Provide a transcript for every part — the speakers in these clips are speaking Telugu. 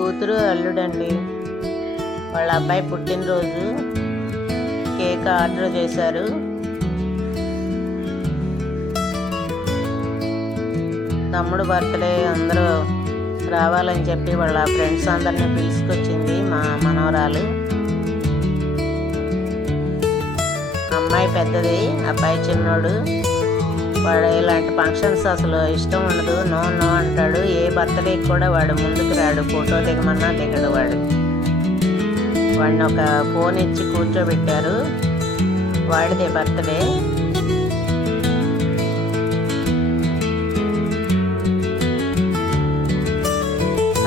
కూతురు అల్లుడండి. వాళ్ళ అబ్బాయి పుట్టినరోజు కేక్ ఆర్డర్ చేశారు. తమ్ముడు బర్త్డే అందరూ రావాలని చెప్పి వాళ్ళ ఫ్రెండ్స్ అందరిని పిలుచుకొచ్చింది మా మనవరాలు. అమ్మాయి పెద్దది అబ్బాయి చిన్నోడు. వాడు ఇలాంటి ఫంక్షన్స్ అసలు ఇష్టం ఉండదు. నో నో అంటాడు. ఏ బర్త్డేకి కూడా వాడు ముందుకు రాడు. ఫోటో దిగమన్నా దిగడు వాడు. వాడిని ఒక ఫోన్ ఇచ్చి కూర్చోబెట్టారు. వాడిదే బర్త్డే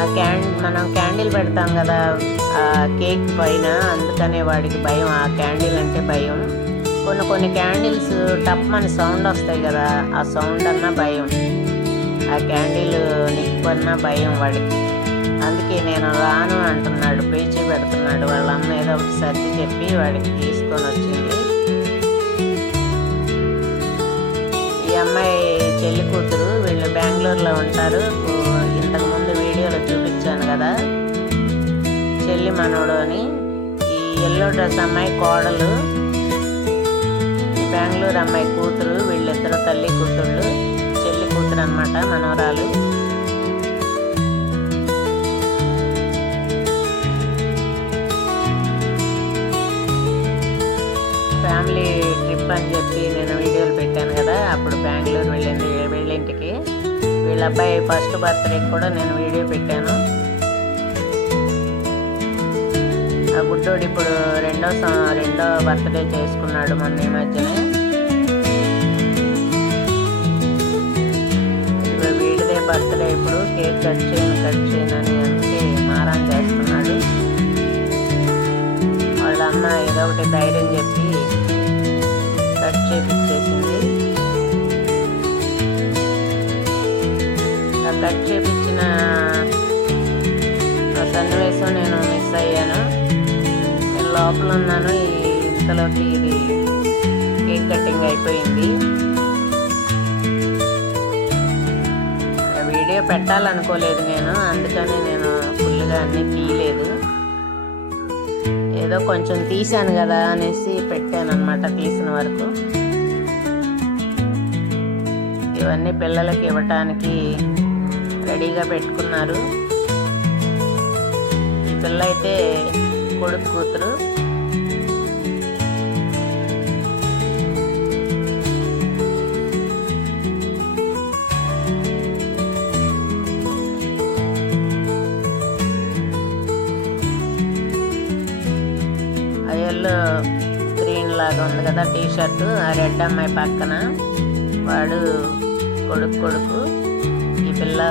ఆ క్యాన్ మనం క్యాండిల్ పెడతాం కదా ఆ కేక్ పైన. అందుకనే వాడికి భయం. ఆ క్యాండిల్ అంటే భయం. కొన్ని కొన్ని క్యాండిల్స్ టప్మని సౌండ్ వస్తాయి కదా ఆ సౌండ్ అన్నా భయం. ఆ క్యాండిల్ నిప్పన్నా భయం వాడికి అందుకే నేను రాను అంటున్నాడు పేచి పెడుతున్నాడు. వాళ్ళ అమ్మ ఏదో ఒకటి సర్ది చెప్పి వాడికి తీసుకొని వచ్చింది. ఈ అమ్మాయి చెల్లి కూతురు వీళ్ళు బెంగళూరులో ఉంటారు. ఇంతకు ముందు వీడియోలో చూపించాను కదా. చెల్లి మనోడు అని. ఈ ఎల్లో డ్రెస్ అమ్మాయి కోడలు. బెంగళూరు అమ్మాయి కూతురు వీళ్ళిద్దరు తల్లి కూతుళ్ళు చెల్లి కూతురు అనమాట మనవరాలు. ఫ్యామిలీ ట్రిప్ అని చెప్పి నేను వీడియోలు పెట్టాను కదా అప్పుడు బెంగళూరు వెళ్ళింది వెళ్ళింటికి వీళ్ళ అబ్బాయి ఫస్ట్ బర్త్డేకి కూడా నేను వీడియో పెట్టాను. గుడ్డోడు ఇప్పుడు రెండో రెండో బర్త్డే చేసుకున్నాడు మొన్న ఈ మధ్యనే. వీడిదే బర్త్డే ఇప్పుడు. కేక్ కట్ చేయను కట్ చేయను అని అంటే మారాన్ చేస్తున్నాడు. వాళ్ళ అమ్మ ఏదో ఒకటి ధైర్యం చెప్పి కట్ చేపించేసింది ఆ కట్ చేపించిన సన్నివేశం నేను మిస్ అయ్యాను. లోపల ఉన్నాను. ఈ ఇంతలోకి ఇది కేక్ కటింగ్ అయిపోయింది. వీడియో పెట్టాలనుకోలేదు నేను. అందుకని నేను ఫుల్గా అన్నీ తీయలేదు. ఏదో కొంచెం తీశాను కదా అనేసి పెట్టాను అనమాట తీసిన వరకు. ఇవన్నీ పిల్లలకి ఇవ్వటానికి రెడీగా పెట్టుకున్నారు. ఈ పిల్ల అయితే కొడుకు కూతురు. ఆ ఎల్లో గ్రీన్ లాగా ఉంది కదా టీ షర్ట్ ఆ రెడ్ అమ్మాయి పక్కన. వాడు కొడుకు కొడుకు. ఈ పిల్ల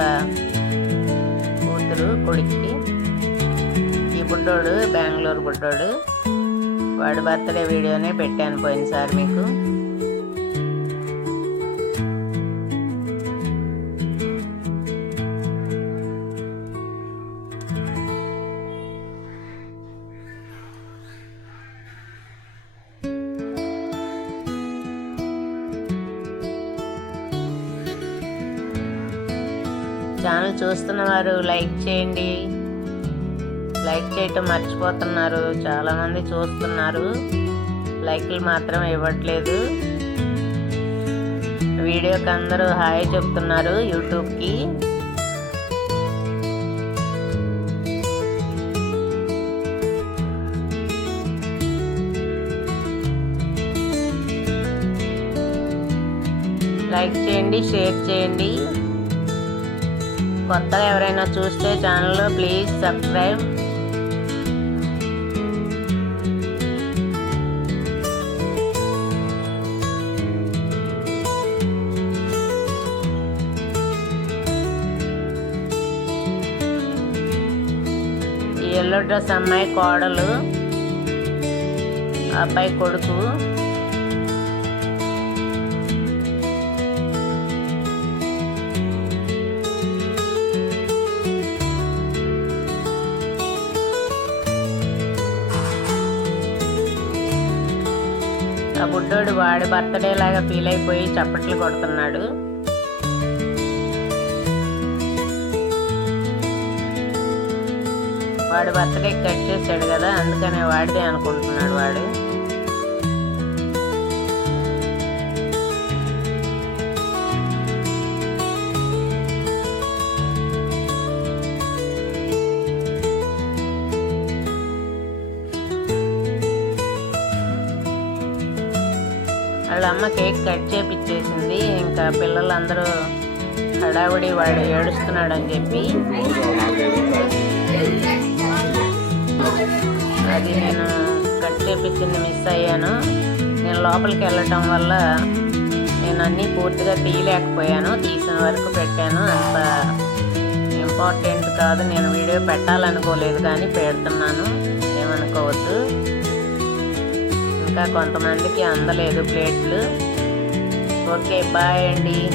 కూతురు కొడుక్కి. బుడ్డోడు బెంగళూరు బుడ్డోడు వాడు బర్త్డే వీడియోనే పెట్టాను పోయినసారి మీకు. ఛానల్ చూస్తున్న వారు లైక్ చేయండి. లైక్ చేయటం మర్చిపోతున్నారు. చాలామంది చూస్తున్నారు. లైక్లు మాత్రం ఇవ్వట్లేదు. వీడియోకి అందరూ హాయ్ చెప్తున్నారు యూట్యూబ్కి. లైక్ చేయండి షేర్ చేయండి. కొత్తగా ఎవరైనా చూస్తే ఛానల్లో ప్లీజ్ సబ్స్క్రైబ్. ఎల్లో డ్రెస్ అమ్మాయి కోడలు అబ్బాయి కొడుకు. ఆ బుడ్డోడు వాడి బర్త్డే లాగా ఫీల్ అయిపోయి చప్పట్లు కొడుతున్నాడు. వాడు బర్త్డే కట్ చేశాడు కదా అందుకనే వాడిదే అనుకుంటున్నాడు వాడు. వాళ్ళ అమ్మ కేక్ కట్ చేపిచ్చేసింది ఇంకా పిల్లలందరూ హడావుడి వాడు ఏడుస్తున్నాడు అని చెప్పి. అది నేను కట్ చేపించింది మిస్ అయ్యాను. నేను లోపలికి వెళ్ళటం వల్ల నేను అన్నీ పూర్తిగా తీయలేకపోయాను. తీసిన వరకు పెట్టాను. అంత ఇంపార్టెంట్ కాదు. నేను వీడియో పెట్టాలనుకోలేదు కానీ పెడుతున్నాను. ఏమనుకోవద్దు. ఇంకా కొంతమందికి అందలేదు ప్లేట్లు. ఓకే బాయ్ అండి.